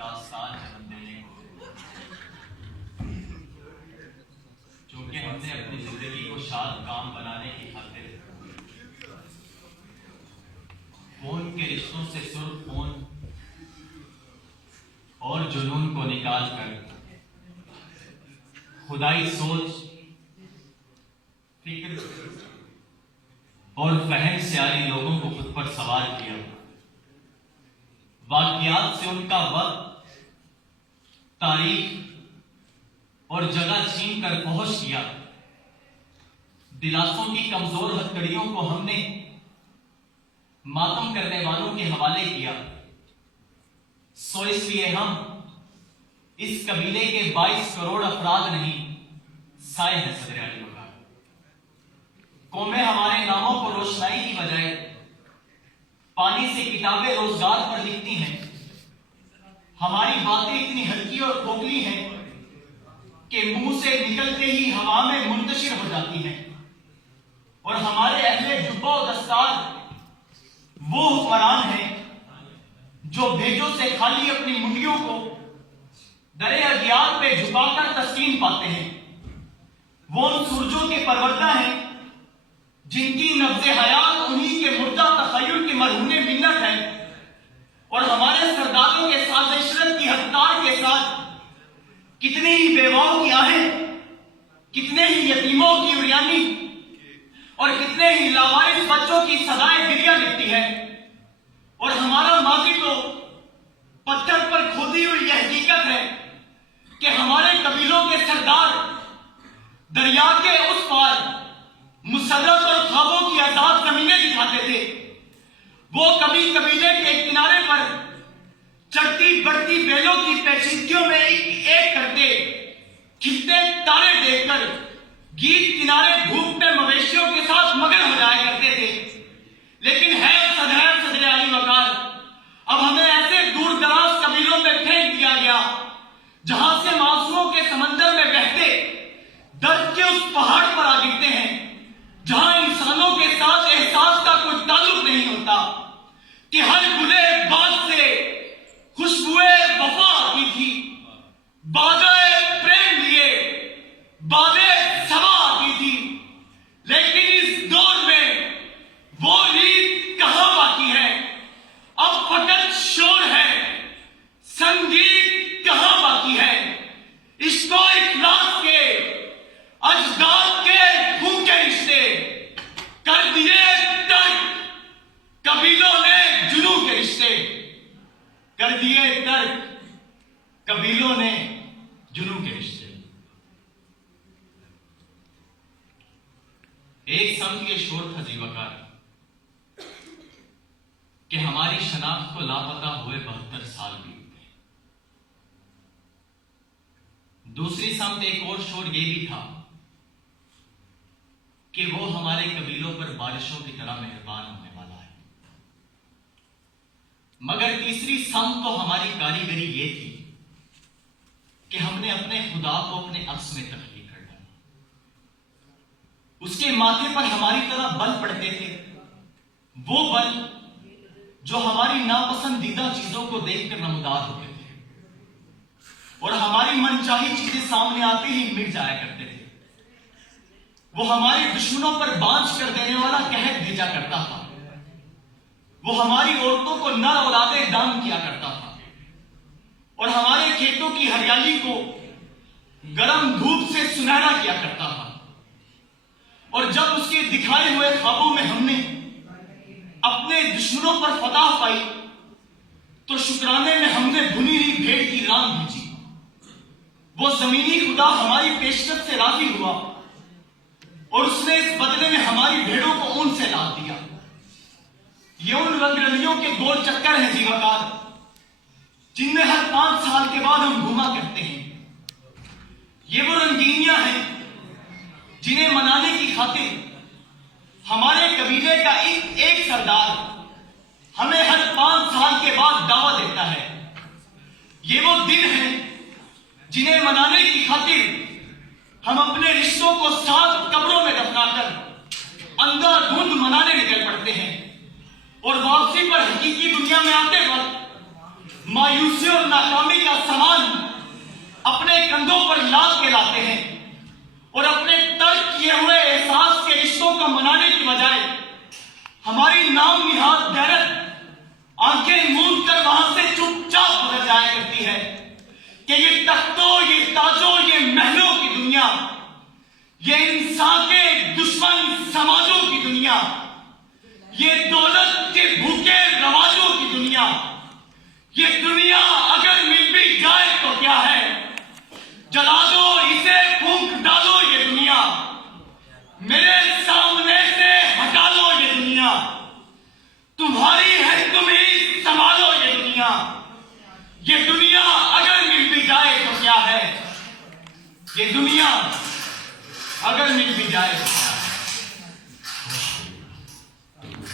दास्तान जन्म देने को, क्योंकि हमने अपनी जिंदगी को शाद काम बनाने की खातिर फोन के रिश्तों से सुर्ख फोन और जुनून को निकाल कर खुदाई सोच, फिक्र और फहम से आए लोगों को खुद पर सवार किया। वाकयात से उनका वक्त, तारीख और जगह छीन कर पहुंच किया। दिलासों की कमजोर हथकड़ियों को हमने मातम करने वालों के हवाले किया। सो इसलिए हम इस कबीले के 22 करोड़ अफराद नहीं, साए हैं सदर अली वकार। कौमें हमारे नामों को रोशनाई की बजाय पानी से किताबें रोजगार पर लिखती हैं। हमारी बातें इतनी हल्की और खोखली हैं कि मुंह से निकलते ही हवा में मुंतशिर हो जाती हैं। और हमारे अहले जुब्बा और दस्तार वो हुक्मरान हैं जो भेजों से खाली अपनी मुंडियों को दरे अगियार पे झुकाकर तस्कीन पाते हैं। वो उन सूरजों के परवरदा हैं जिनकी नब्ज़े हयात उन्हीं के मुर्दा तखय्युल के मरहूने मिन्नत है। और हमारे सरदारों के साथ इशरत की हफ्तार के साथ कितने ही बेवाओं की आहें, कितने ही यतीमों की उरियानी और कितने ही लावारिस बच्चों की सदाएं गिरिया लिखती है। और हमारा माजी तो पत्थर पर खोदी हुई यह हकीकत है कि हमारे कबीलों के सरदार दरिया के उस पार मुसर्रत और ख्वाबों की आजाद जमीनें दिखाते थे। वो कभी कबीले के किनारे पर चढ़ती बढ़ती बेलों की पेचीदगियों में एक करते खिलते तारे देखकर गीत किनारे धूप में मवेशियों के साथ मगन हो जाया करते थे। लेकिन है सदर अली वकार, अब हमें ऐसे दूर दराज कबीलों में फेंक दिया गया जहां से मासूमों के समंदर में बहते दर्द के उस पहाड़ पर आ गिरते हैं, जहां इंसानों के साथ एहसास का कोई ताल्लुक नहीं होता कि हर गुले बात से खुशबुए वफा आती थी, बादे प्रेम लिए बादे समा आती थी। लेकिन इस दौर में वो रीत कहां बाकी है? अब फकत शोर है, संगीत कहां बाकी है? इश्को इखलास के अजदाद के भूखे रिश्ते कर दिए तर्क कबीलों ने जुनू के रिश्ते, कर दिए तर्क कबीलों ने जुनू के रिश्ते। एक संत ये शोर था जीवकार कि हमारी शनाख्त को लापता हुए 72 साल बीत गए। दूसरी संत एक और शोर ये भी था कि वो हमारे कबीलों पर बारिशों की तरह मेहरबान होने वाला है। मगर तीसरी संत तो हमारी कारीगरी ये थी कि हमने अपने खुदा को अपने अक्स में तख्लीक कर डाला। उसके माथे पर हमारी तरह बल पड़ते थे, वो बल जो हमारी नापसंदीदा चीजों को देखकर नमदार होते थे और हमारी मनचाही चीजें सामने आते ही मिट जाया करते थे। वो हमारे दुश्मनों पर बांझ कर देने वाला कहर भेजा करता था। वो हमारी औरतों को नर औलादे दान किया करता था और हमारे खेतों की हरियाली को गर्म धूप से सुनहरा किया करता था। और जब उसके दिखाए हुए ख्वाबों में हमने अपने दुश्मनों पर फतह पाई तो शुक्राने में हमने भुनी हुई भेड़ की रान भेजी। वो जमीनी खुदा हमारी पेशकश से राजी हुआ और उसने इस बदले में हमारी भेड़ों को ऊन से लाद दिया। ये उन रंगरलियों के गोल चक्कर हैं जीवाकार, जिनमें हर 5 साल के बाद हम घुमा करते हैं। ये वो रंगीनियां हैं जिन्हें मनाने की खातिर हमारे कबीले का एक सरदार हमें हर 5 साल के बाद दावा देता है। ये वो दिन हैं जिन्हें मनाने की खातिर हम अपने रिश्तों को 7 कब्रों में दफनाकर अंधाधुंध मनाने निकल पड़ते हैं और वापसी पर हकीकी दुनिया में आते वक्त मायूसी और नाकामी का सामान अपने कंधों पर लाद के लाते हैं और अपने तर्क किए हुए एहसास के रिश्तों को मनाने की बजाय हमारी नाम निहाद गैरत आंखें मूंद कर वहां से चुपचाप गुजर जाया करती है कि ये तख्तों, ये ताजों, ये महलों की दुनिया, ये इंसान के दुश्मन समाजों की दुनिया, ये दौलत के भूखे रवाजों की दुनिया, ये दुनिया अगर मिल भी जाए तो क्या है, जला दो इसे, फूंक डालो ये दुनिया, मेरे सामने से हटा लो ये दुनिया, तुम्हारी है तुम ही संभालो ये दुनिया। ये दुनिया अगर मिल भी जाए तो क्या है, ये दुनिया अगर मिल भी जाए